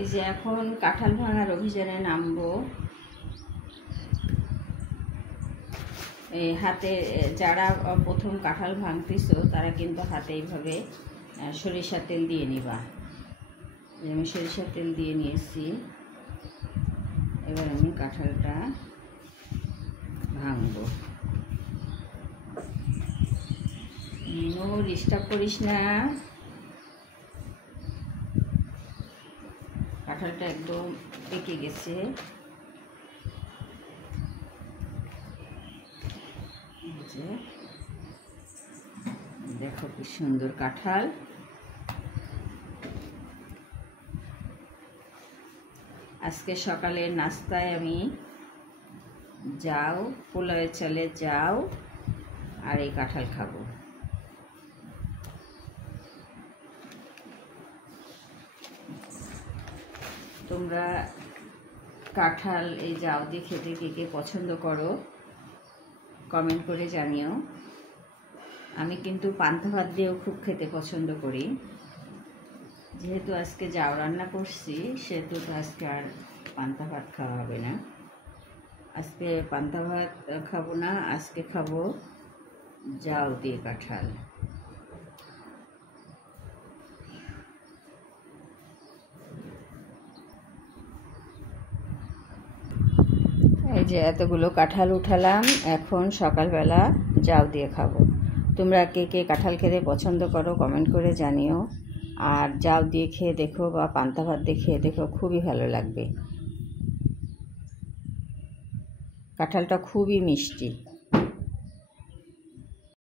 এই যে এখন কাঁঠাল ভাঙার অভিযানে নামবো। এই হাতে যারা প্রথম কাঁঠাল ভাঙতেছো তারা কিন্তু হাতে এইভাবে সরিষার তেল দিয়ে নিবা। আমি সরিষার তেল দিয়ে নিয়েছি। এবার আমি কাঁঠালটা ভাঙবো। নো ডিস্টার্ব করিস না। কাঁঠালটা একদম পেকে গেছে। দেখো কি সুন্দর কাঁঠাল। আজকে সকালের নাস্তায় আমি যাও, পোলাওয়ের চালে যাও আর এই কাঁঠাল খাবো। তোমরা কাঁঠাল এই যাও দিয়ে খেতে কে কে পছন্দ করো কমেন্ট করে জানিও। আমি কিন্তু পান্তা ভাত দিয়েও খুব খেতে পছন্দ করি। যেহেতু আজকে যাও রান্না করছি সেহেতু তো আজকে আর পান্তা ভাত খাওয়া হবে না। আজকে পান্তা ভাত খাবো না, আজকে খাবো যাও দিয়ে কাঁঠাল। এই যে এতগুলো কাঁঠাল উঠালাম, এখন সকালবেলা যাও দিয়ে খাবো। তোমরা কে কে কাঁঠাল খেতে পছন্দ করো কমেন্ট করে জানিও। আর যাও দিয়ে খেয়ে দেখো বা পান্তা ভাত দিয়ে খেয়ে দেখো, খুবই ভালো লাগবে। কাঁঠালটা খুবই মিষ্টি।